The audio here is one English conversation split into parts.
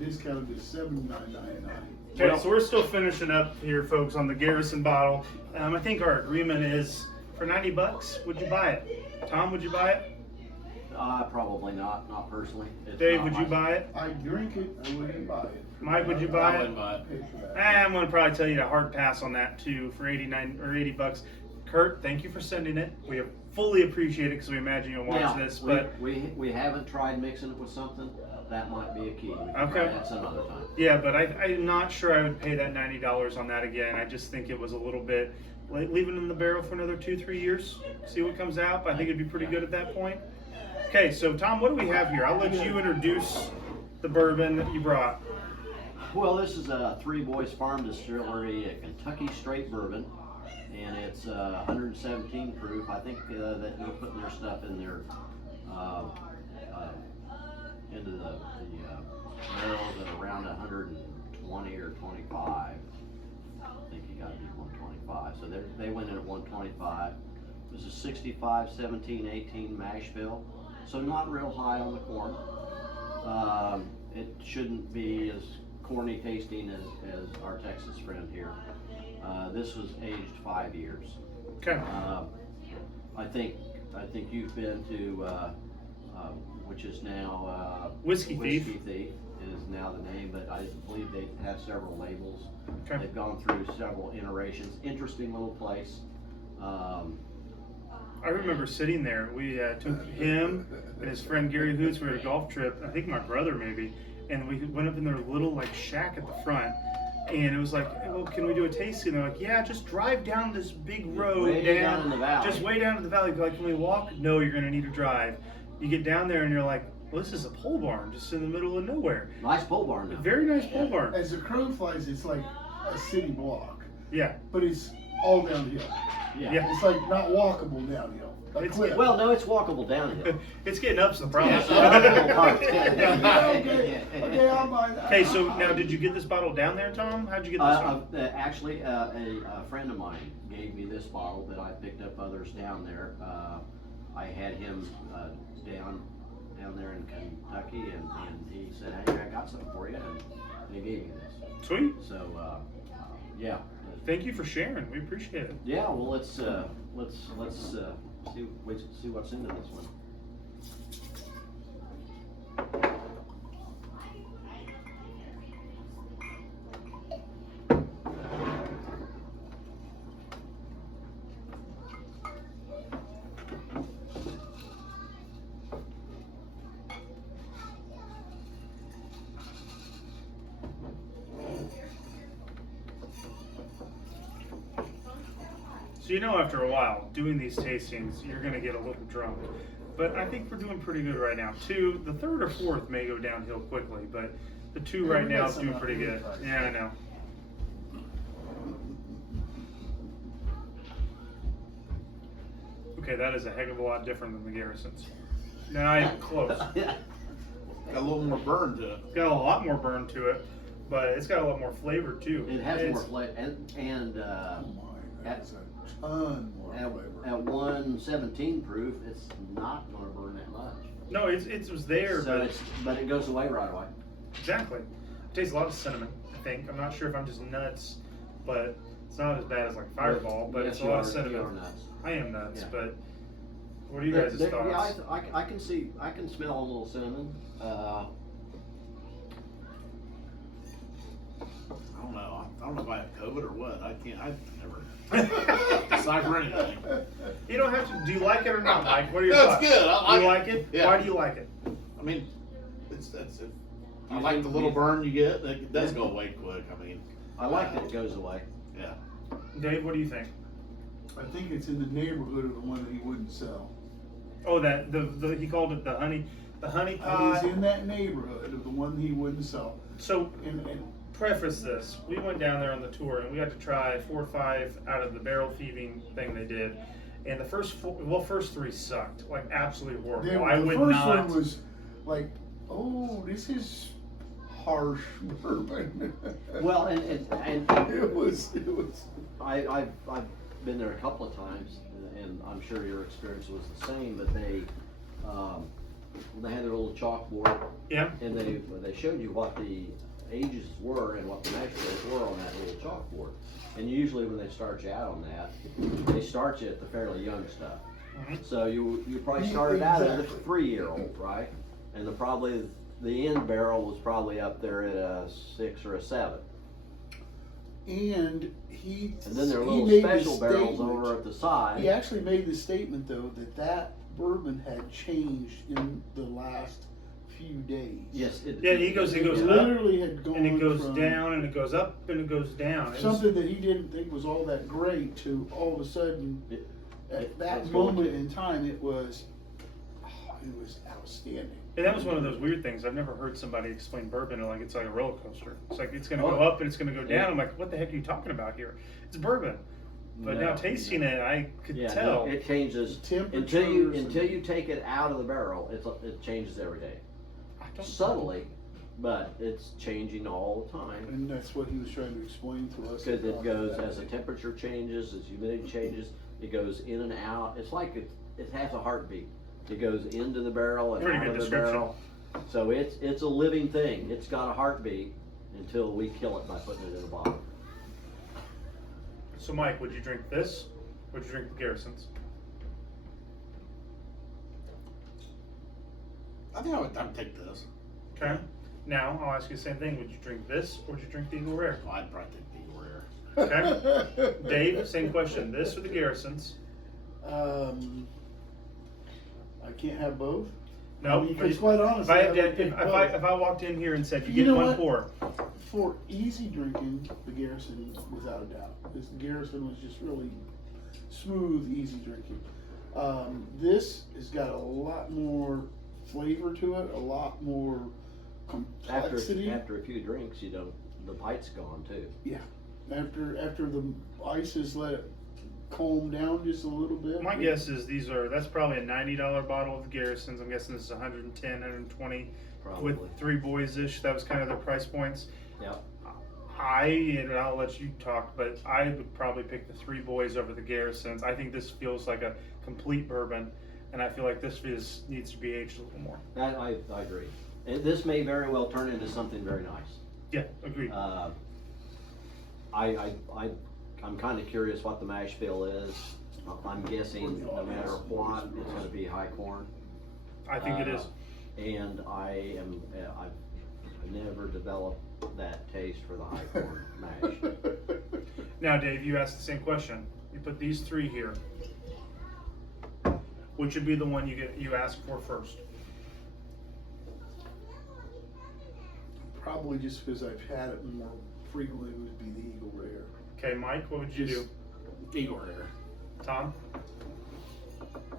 it discounted to $79.99. Okay, so we're still finishing up here, folks, on the Garrison bottle. I think our agreement is for $90. Would you buy it? Tom, would you buy it? Probably not personally. It's Dave, not would you my- buy it? I drink it, I wouldn't buy it. Mike, would you buy I it? wouldn't buy it. Pay for that. I'm gonna probably tell you to hard pass on that too for $80. Kurt, thank you for sending it. We fully appreciate it because we imagine you'll watch Now, this. we, But we haven't tried mixing it with something. That might be a key. We can Okay. try that some other time. yeah, but I'm not sure I would pay that $90 on that again. I just think it was a little bit like leave it in the barrel for another 2-3 years, see what comes out. But I think it'd be pretty good at that point. Okay, so Tom, what do we have here? I'll let you introduce the bourbon that you brought. Well, this is a Three Boys Farm Distillery, a Kentucky straight bourbon, and it's 117 proof. I think that they're putting their stuff in there into the barrels at around 120 or 25. I think you got to be 125. So they went in at 125. This is 65, 17, 18 mash bill, so not real high on the corn. It shouldn't be as corny tasting as our Texas friend here. This was aged 5 years. Okay. I think you've been to which is now Whiskey Thief. Thief is now the name, but I believe they have several labels. Okay. They've gone through several iterations. Interesting little place. I remember sitting there. We took him and his friend Gary Hoots. We were at a golf trip. I think my brother maybe, and we went up in their little like shack at the front. And it was like, hey, well, can we do a tasting? And they're like, yeah, just drive down this big road Way down in the valley. Just way down to the valley. Like, can we walk? No, you're gonna need to drive. You get down there and you're like, well, this is a pole barn just in the middle of nowhere. Nice pole barn. Now. Very nice pole barn. As the crow flies, it's like a city block, Yeah. but it's all downhill. Yeah. It's like not walkable downhill. Like It's- cliff. Well, no, it's walkable downhill. It's getting up's the problem. Okay, I'll buy that. Okay, so now did you get this bottle down there, Tom? How'd you get this one? Actually, a friend of mine gave me this bottle, but I picked up others down there. I had him down there in Kentucky, and he said, "Hey, I got something for you," and he gave me this. Sweet. So, yeah. Thank you for sharing. We appreciate it. Yeah. Well, let's see what's into this one. So you know, after a while, doing these tastings, you're gonna get a little drunk. But I think we're doing pretty good right now. The third or fourth may go downhill quickly, but the two Yeah, right we now got is some doing up pretty here good. first. Yeah, I know. Okay, that is a heck of a lot different than the Garrisons. Not even close. Got a little more burn to it. It's got a lot more burn to it, but it's got a lot more flavor too. It has It's- more flavor, and Oh my, that's a ton more flavor. at 117 proof, it's not going to burn that much. No, it was there, So but it goes away right away. exactly. It tastes a lot of cinnamon, I think. I'm not sure if I'm just nuts, but it's not as bad as like Fireball, but Yes, it's a you lot of are- cinnamon. you are nuts. I am nuts, Yeah. but what are you guys' Yeah, thoughts? I can see, I can smell a little cinnamon. I don't know if I have COVID or what. I never decipher anything. You don't have to. Do you like it or not, Mike? What are your No, thoughts? it's good. I You like like it? Yeah. Why do you like it? I mean, I like the little burn you get. It does go away quick. I mean, I like that it goes away. yeah. Dave, what do you think? I think it's in the neighborhood of the one that he wouldn't sell. Oh, that he called it the honey He's pot. in that neighborhood of the one he wouldn't sell. So And preface this, we went down there on the tour and we got to try 4 or 5 out of the barrel thieving thing they did, and the first three sucked, like absolutely horrible. I the would first not. one was like, oh, this is harsh bourbon. Well, and it was. I've been there a couple of times, and I'm sure your experience was the same. But they had their little chalkboard, Yeah. and they showed you what the ages were and what the mash bills were on that little chalkboard. And usually when they start you out on that, they start you at the fairly young stuff. Mhm. So you probably started out as a Exactly. 3-year-old, right? And the end barrel was probably up there at a 6 or a 7. And And then there are he little made the special barrels statement- over at the side. He actually made the statement though that bourbon had changed in the last few days. Yes, Yeah, he goes It up, literally had gone and it goes from down, and it goes up, and it goes down. It's- something that he didn't think was all that great to all of a sudden at that moment in time it was outstanding. And that was one of those weird things. I've never heard somebody explain bourbon like it's like a roller coaster. It's like it's going to go up and it's going to go down. I'm like, what the heck are you talking about here? It's bourbon. But now tasting it, I could tell. It changes Temperatures until you take it out of the barrel. It changes every day, I don't subtly, but it's changing all the time. And that's what he was trying to explain to us. Because it goes as the temperature changes, as humidity changes, it goes in and out. It's like it has a heartbeat. It goes into the barrel and Pretty out good of the description. barrel. So it's a living thing. It's got a heartbeat until we kill it by putting it in a bottle. So, Mike, would you drink this? Would you drink the Garrison's? I think I would take this. Okay. Now, I'll ask you the same thing. Would you drink this or would you drink the Eagle Rare? Oh, I'd probably take the Eagle Rare. Okay. Dave, same question. This or the Garrison's? I can't have both. No. Because quite honestly, If I walked in here and said you You get know one what? pour, for easy drinking, the Garrison, without a doubt, because the Garrison was just really smooth, easy drinking. This has got a lot more flavor to it, a lot more complexity. After a few drinks, the bite's gone too. Yeah, after the ices let it calm down just a little bit. my guess is that's probably a $90 bottle of the Garrison's. I'm guessing this is 110, 120 Probably. with Three Boys ish. That was kind of their price points. Yep. And I'll let you talk, but I would probably pick the Three Boys over the Garrison's. I think this feels like a complete bourbon, and I feel like this needs to be aged a little more. That I agree. This may very well turn into something very nice. Yeah, agreed. I'm kind of curious what the mash bill is. I'm guessing no matter what, it's going to be high corn. I think it is. And I've never developed that taste for the high corn mash. Now, Dave, you asked the same question. You put these three here. Which would be the one you ask for first? Probably just because I've had it more frequently would be the Eagle Rare. Okay, Mike, what would you do? Eagle Rare. Tom?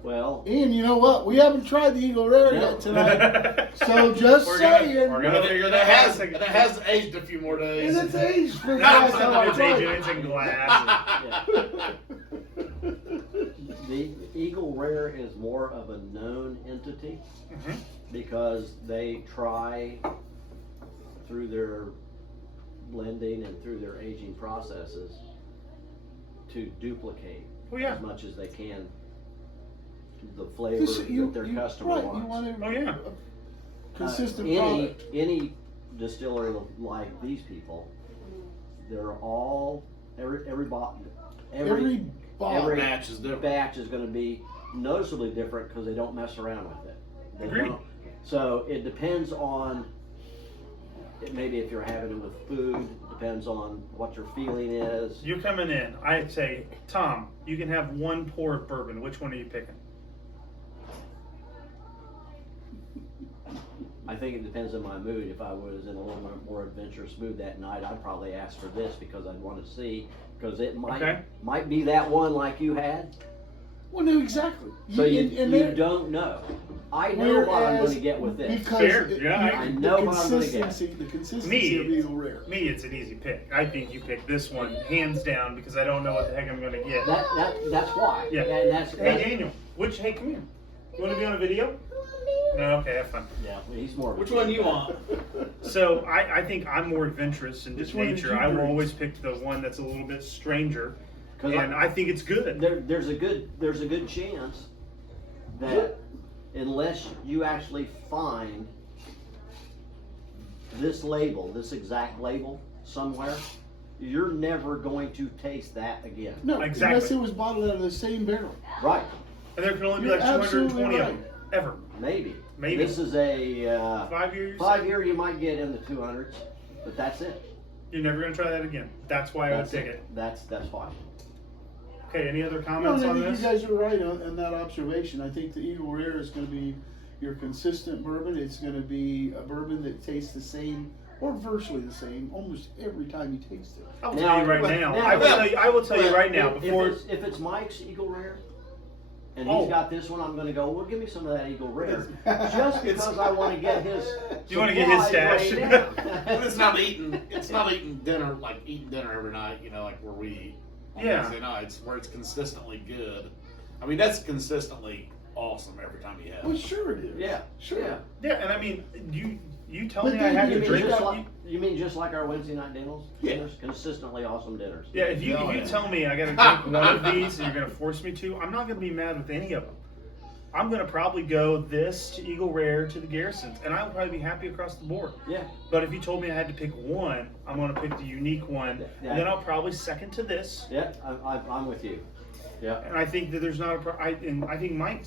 Well, And you know what? We haven't tried the Eagle Rare yet tonight. So just We're saying. gonna figure And that out. it has aged a few more days. And it's aged for the No, last time I it's tried aged, it's in glass. the Eagle Rare is more of a known entity Mhm. because they try through their blending and through their aging processes to duplicate Oh, yeah. as much as they can the flavor This- that their customer right, wants. You want Oh, yeah. a consistent product. Any distillery like these people, they're all every bottle, Every bottle. every batch is different. batch is going to be noticeably different because they don't mess around with it. They Agreed. don't. So it depends on maybe if you're having it with food, depends on what your feeling is. You're coming in. I'd say, Tom, you can have one pour of bourbon. Which one are you picking? I think it depends on my mood. If I was in a little more adventurous mood that night, I'd probably ask for this because I'd want to see, because it might be that one like you had. Well, no, exactly. So you there- don't know. I know what I'm going to get with this. Because Fair. Yeah, I know what I'm gonna get. The consistency Me. of Eagle Rare. Me, it's an easy pick. I think you pick this one, hands down, because I don't know what the heck I'm going to get. That's why. Yeah. And that's Daniel, hey, come here. You want to be on a video? No, okay, have fun. yeah. He's more. Of a Which one do you guy. want? So I think I'm more adventurous in just Which one did nature. you I will drink? always pick the one that's a little bit stranger, 'Cause and I think it's good. there's a good chance that unless you actually find this label, this exact label somewhere, you're never going to taste that again. No, Exactly. unless it was bottled out of the same barrel. Right, And there can only be You're like 220 absolutely of them, ever. maybe. Maybe. This is a 5 years? 5 year you might get in the 200s, but that's it. You're never going to try that again. That's why I would That's take it. That's fine. Okay, any other No, comments I on think this? you guys are right on that observation. I think the Eagle Rare is going to be your consistent bourbon. It's going to be a bourbon that tastes the same or virtually the same almost every time you taste it. I will Now- tell you right now. now- I will tell you right now. If Before it's Mike's Eagle Rare, and Oh. he's got this one, I'm gonna go, well, give me some of that Eagle Rare. Just because I wanna get his You wanna get his supply stash? right now. But it's not eating dinner, like eating dinner every night, you know, like where we eat on Yeah. Wednesday nights, where it's consistently good. I mean, that's consistently awesome every time you have Well, it. sure it is. Yeah, Sure. yeah. yeah, and I mean, you tell But me I then had you to You mean drink. just that- like, you mean just like our Wednesday night dinners? Yeah. Dinners? Consistently awesome dinners. Yeah, if you Yeah. tell me I got to drink one of these and you're going to force me to, I'm not going to be mad with any of them. I'm going to probably go this to Eagle Rare to the Garrisons, and I will probably be happy across the board. Yeah. But if you told me I had to pick one, I'm going to pick the unique one, Yeah. and then I'll probably second to this. Yeah, I'm with you. Yeah. And I think that there's not I think Mike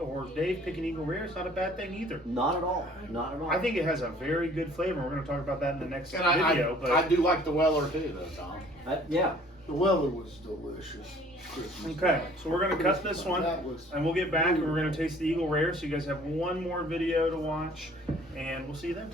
or Dave picking Eagle Rare is not a bad thing either. Not at all. Not at all. I think it has a very good flavor. We're going to talk about that in the next And video. But I do like the Weller too, though, Tom. Yeah. The Weller was delicious. Christmas Okay, time. so we're going to cut this one, That was- and we'll get back and we're going to taste the Eagle Rare. So you guys have one more video to watch, and we'll see you then.